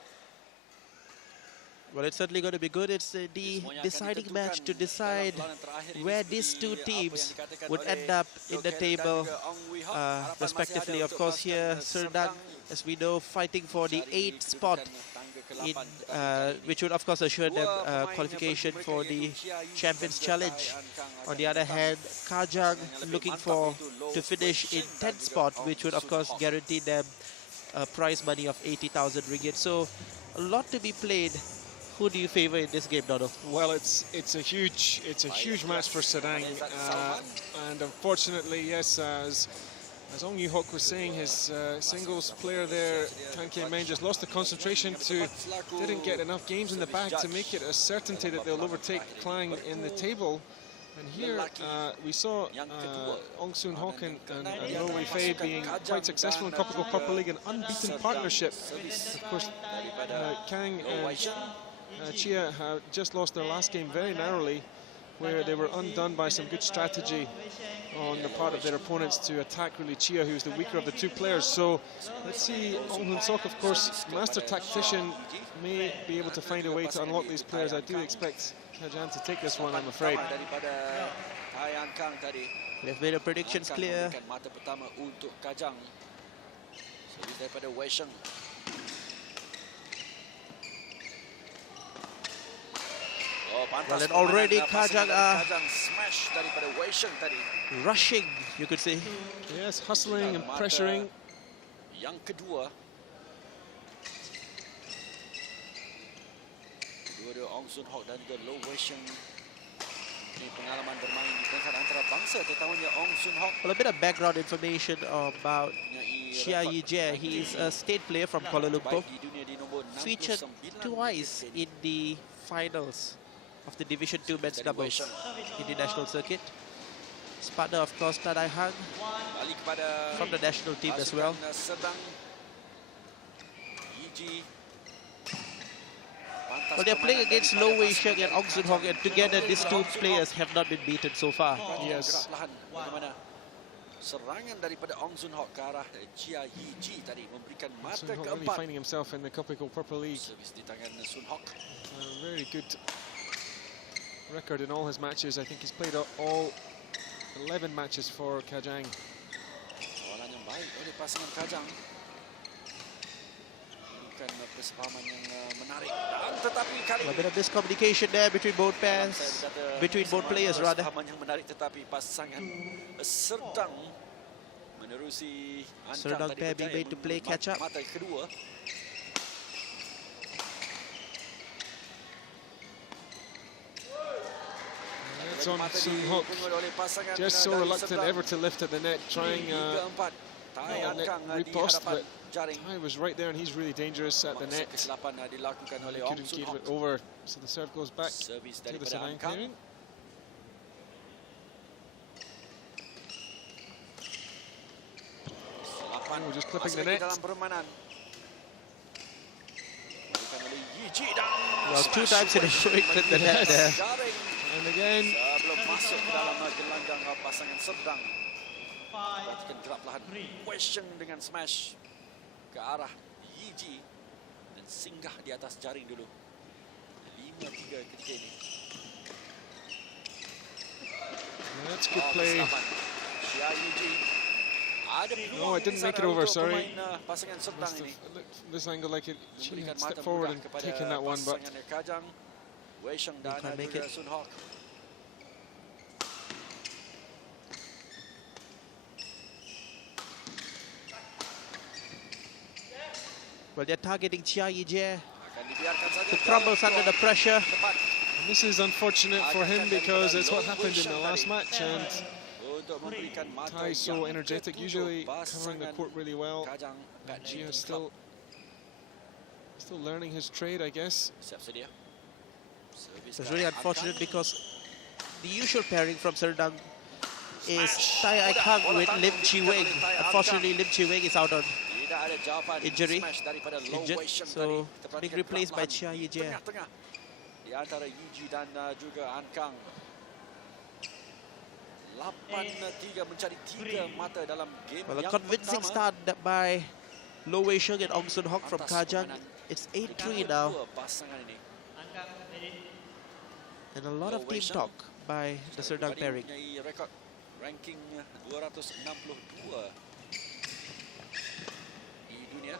Well, it's certainly going to be good. It's the deciding match to decide where these two teams would end up in the table, respectively. Of course, here, Serdang, as we know, fighting for the 8th spot, which would, of course, assure them qualification for the Champions Challenge. On the other hand, Kajang looking to finish in 10th spot, which would, of course, guarantee them prize money of 80,000 ringgit. So, a lot to be played. Who do you favor in this game, Donald? Well, it's a huge match for Serdang, and unfortunately, yes, as Ong Yu Hock was saying, his singles player there, Tan Kien Ming, just lost the concentration didn't get enough games in the bag to make it a certainty that they'll overtake Klang in the table. And here we saw Ong Sun Hock and Lo Wei Fei being quite successful in Kopiko Purple League, an unbeaten partnership. Of course, Kang and Chia just lost their last game very narrowly. where they were undone by some good strategy on the part of their opponents to attack really Chia, who's the weaker of the two players. So let's see, Ong Hoon Sok, of course, master tactician, may be able to find a way to unlock these players. I do expect Kajang to take this one, I'm afraid. They've made the predictions clear. Mata pertama untuk Kajang. Servis daripada Wei Sheng. Well, and already Kajang are smash daripada Wei Sheng tadi. rushing, you could say. Yes, hustling and pressuring. Yang kedua. Kedua-dua Ong Sun Hok dan juga Low Wei Sheng. Ini pengalaman bermain di peringkat antara bangsa tetahunya Ong Sun Hok. Well, a bit of background information about Chia Yi-jie. He is a state player from Kuala Lumpur. Featured twice in the finals of the Division 2 men's doubles in the national circuit. His partner, of course, Tadai Hang from the national team as well. Serdang. Yiji. Well, they're playing against Low Wei Sheng and Ong Sun Hok, and together these two players have not been beaten so far. Yes. Bagaimana serangan daripada Ong Sun Hok ke arah Chia Yi-ji tadi memberikan mata Sun Hok really keempat. finding himself in the Kopiko Purple League. Servis di tangan Sun Hok. A very good record in all his matches. I think he's played all 11 matches for Kajang. Kawalan yang baik oleh pasangan Kajang. Bukan persepahaman yang menarik. Dan tetapi kali A bit of miscommunication there between both pairs, between both players rather. persepahaman yang menarik tetapi pasangan Serdang menerusi Serdang pair being made to play catch up. Mata kedua. It's on Sun Hok, just so reluctant ever to lift at the net, trying net riposte, but Tai was right there and he's really dangerous at the net. He couldn't keep it over, so the serve goes back to the Serdang clearing. Oh, just clipping the net. Well, two times in a row he clipped the net there. And again, sebelum masuk ke dalam gelanggang pasangan Serdang. Perhatikan gerak perlahan Wei Sheng dengan smash ke arah Yi-ji dan singgah di atas jaring dulu. 5-3 ketika ini. that's good play. Chia Yi-ji ada peluang. No, it didn't make it untuk over, sorry. pemain, pasangan Serdang ini. This angle like it, she Memberikan had mata stepped forward mudah and kepada taken that one, but pasangan Kajang, Wei Sheng dan can't make juga it. Sun Hok. Well, they're targeting Chia Yi-jie, Akan dibiarkan saja who crumbles under the pressure. tepat this is unfortunate for him because it's what happened in the last match, and untuk memberikan mata Tai is so yang energetic, tertutup usually covering the pasangan court really well. Kajang Gia Badminton Club. still learning his trade, I guess. Siap sedia. Servis It's really ke arah unfortunate Angkan. because the usual pairing from Serdang is Tai Ai Kang with Lim Chi Weng. Unfortunately, Lim Chi Weng is out on Tidak ada jawapan injury. smash daripada Low Injured, Wei Sheng so tadi. being Terperhatikan replaced by perlahan. Chia Yi-jie. Tengah-tengah di antara Yi-ji dan juga Ankang. 8-3 mencari 3 mata dalam game Well, a yang convincing pertama. start by Low Wei Sheng and Ong Sun Hok from Atas Kajang. permainan It's 8-3 now, kedua pasangan ini. and a lot of team talk by the Serdang pairing. Mempunyai rekod ranking 262 di dunia.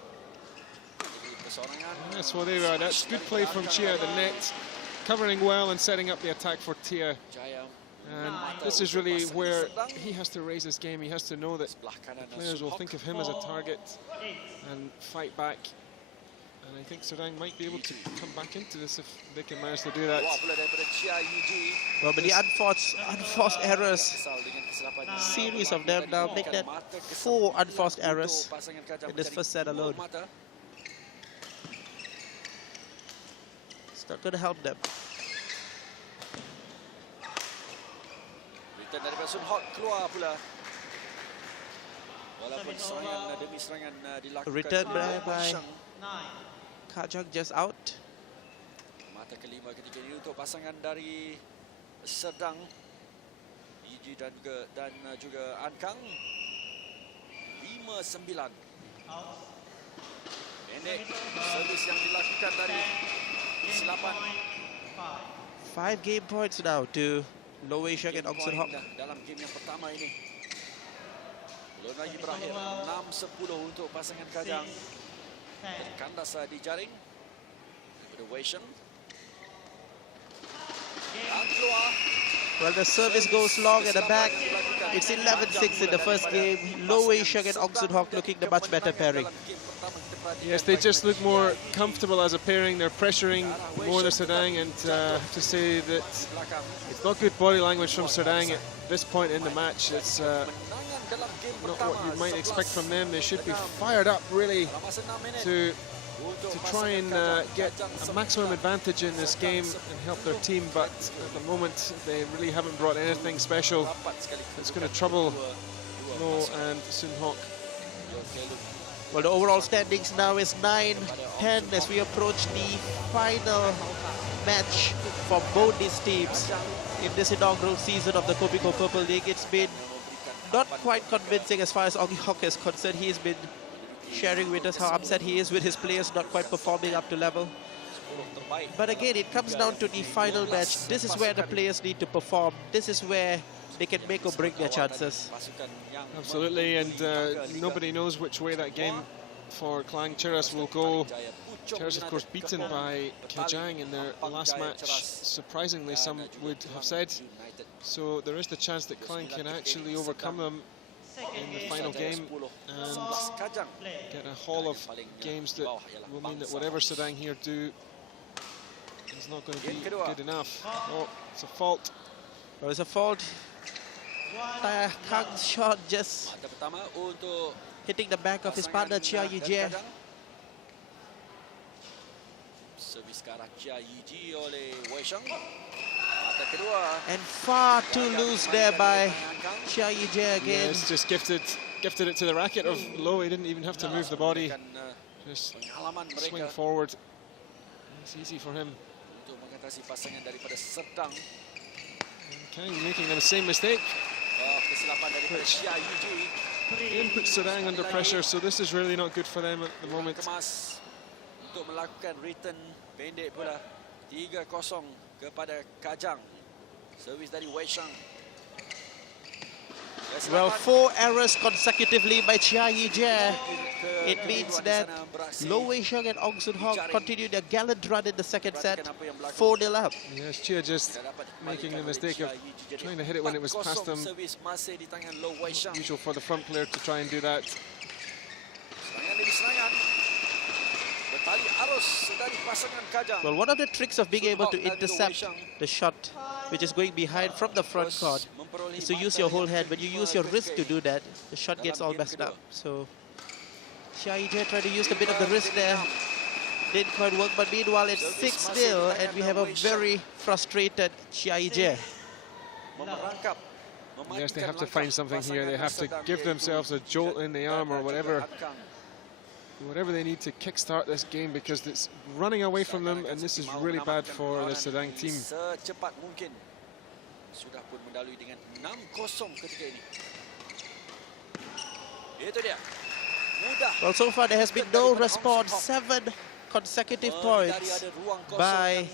Jadi perseorangan. Yes, well there we are. That's good play from Chia at the net, covering well and setting up the attack for Tia. Jaya And this is really where he has to raise his game. He has to know that sebelah kanan players will Sun think Hok. of him as a target and fight back. And I think Serdang might be able to come back into this if they can manage to do that. Keluar pula daripada Chia Yi-ji. Well, but the unforced errors, Asal dengan kesilapan series of them now, make that 4 unforced errors in this first set alone. It's not going to help them. Return daripada Sun Hok keluar pula. Walaupun serangan demi serangan dilakukan Return oleh by Wei Sheng. Kajang just out. Mata kelima ketika ini untuk pasangan dari Serdang. Yiji dan juga Ankang. 5-9. Pendek servis yang dilakukan dari silapan. 5 game points now to Low Wei Sheng and Ong Sun Hok. Dalam game yang pertama ini. Belum lagi berakhir. 6-10 untuk pasangan Kajang. Terkandas di jaring. Daripada Wei Sheng. Dan keluar. Well, the service goes long at the back. It's 11-6 in the first game. Low Wei Sheng and Ong Sun Hok looking the much better pairing. Yes, they just look more comfortable as a pairing. They're pressuring more the Serdang, and I have to say that it's not good body language from Serdang at this point in the match. It's not what you might expect from them. They should be fired up really to try and get a maximum advantage in this game and help their team, but at the moment they really haven't brought anything special that's going to trouble Low and Sun Hok. Well, the overall standings now is 9-10 as we approach the final match for both these teams in this inaugural season of the Kopiko Purple League. It's been not quite convincing as far as Ong Hok is concerned. He's been sharing with us how upset he is with his players not quite performing up to level. But again, it comes down to the final match. This is where the players need to perform. This is where they can make or break their chances. Absolutely, and nobody knows which way that game for Klang Cheras will go. Cheras, of course, beaten by Kajang in their last match, surprisingly, some would have said. So there is the chance that Klang can actually overcome them in the final game and get a haul of games that will mean that whatever Serdang here do is not going to be good enough. Oh, it's a fault. Well, it's a fault. Kang's shot just hitting the back of his partner, Chia Yijie. Servis ke arah Chia Yiji oleh Wei Sheng. And far too loose there by Chia Yijie again. Yes, just gifted it to the racket of Low. He didn't even have to move the body. Just swing forward. It's easy for him. Okay, making the same mistake. Which didn't put Serdang under pressure, so this is really not good for them at the moment. Untuk melakukan return pendek pula 3-0 kepada Kajang. Servis dari Wei Sheng. Well, 4 errors consecutively by Chia Yijie. It means that Low Wei Sheng and Ong Sun Hok continue their gallant run in the second set, 4-0 up. Yes, Chia just making the mistake of trying to hit it when it was past them. Usual for the front player to try and do that. Well, one of the tricks of being able to intercept the shot, which is going behind from the front court, is to use your whole hand. When you use your wrist to do that, the shot gets all messed up. So Chia Yijie tried to use a bit of the wrist there. Didn't quite work, but meanwhile it's 6-0 and we have a very frustrated Chia Yijie. Yes, they have to find something here. They have to give themselves a jolt in the arm or whatever they need to kickstart this game, because it's running away from them, and this is really bad for the Serdang team. Well, so far there has been no response. 7 consecutive points by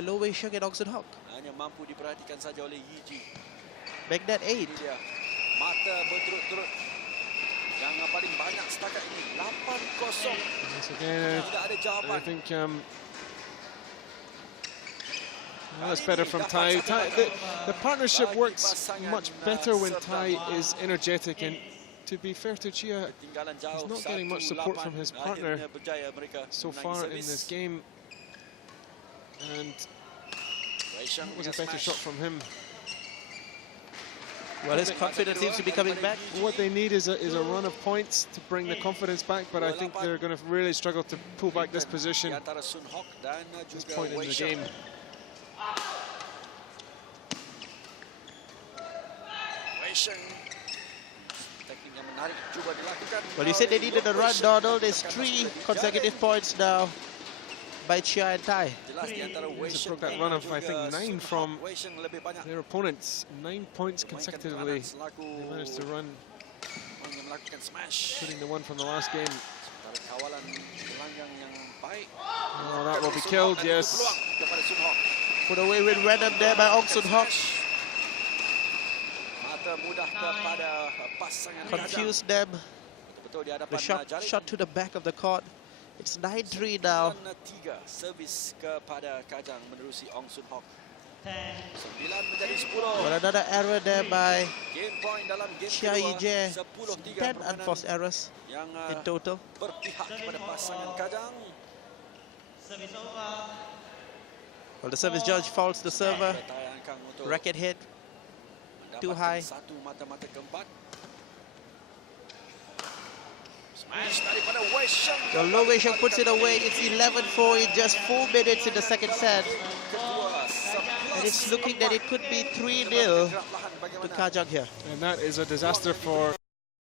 Low Wei Sheng and Ong Sun Hok. Make that 8. Yang paling banyak setakat ini 8-0. Again, I think that's better from Tai. The partnership works much better when Tai is energetic, and to be fair to Chia, he's not getting much support from his partner so far in this game, and that was a better shot from him. Well, his confidence seems to be coming back. What they need is a run of points to bring the confidence back, but I think they're going to really struggle to pull back this position at this point in the game. Well, you said they needed a run, Donald. There's 3 consecutive points now by Chia and Tai. Jelas di antara Wei They Shen broke that Peng run dan of, I juga think, 9 Sun Hak. from Wei Shen lebih banyak their opponents. 9 points memainkan consecutively. peranan selaku They managed to run, orang yang melakukan smash. including the one from the last game. Sementara kawalan gelanggang yang baik. Oh, that will be Sun killed, Hak dan itu yes. peluang kepada Sun Hak. Put away with random there by Ong Sun Hok. Mata mudah kepada pasangan Kajang. Confused them. Betul di hadapan The jaring. shot to the back of the court. It's 9-3 now. 9-3 servis kepada Kajang menerusi Ong Sun Hok. 9 menjadi 10. But another error there by Game point dalam game Chia kedua. Yijie. 10-3 10 permainan unforced errors yang in total. berpihak kepada pasangan Kajang. Well, the service judge faults the server. Bertayangkan untuk Racket hit. Too mendapatkan high. satu mata-mata keempat. Smash daripada Wei Shen. Well, Lo Wei Sheng puts it away. It's 11-4 in just 4 minutes in the second set. Kedua, And it's looking that it could be 3-0 to Kajang here. And that is a disaster for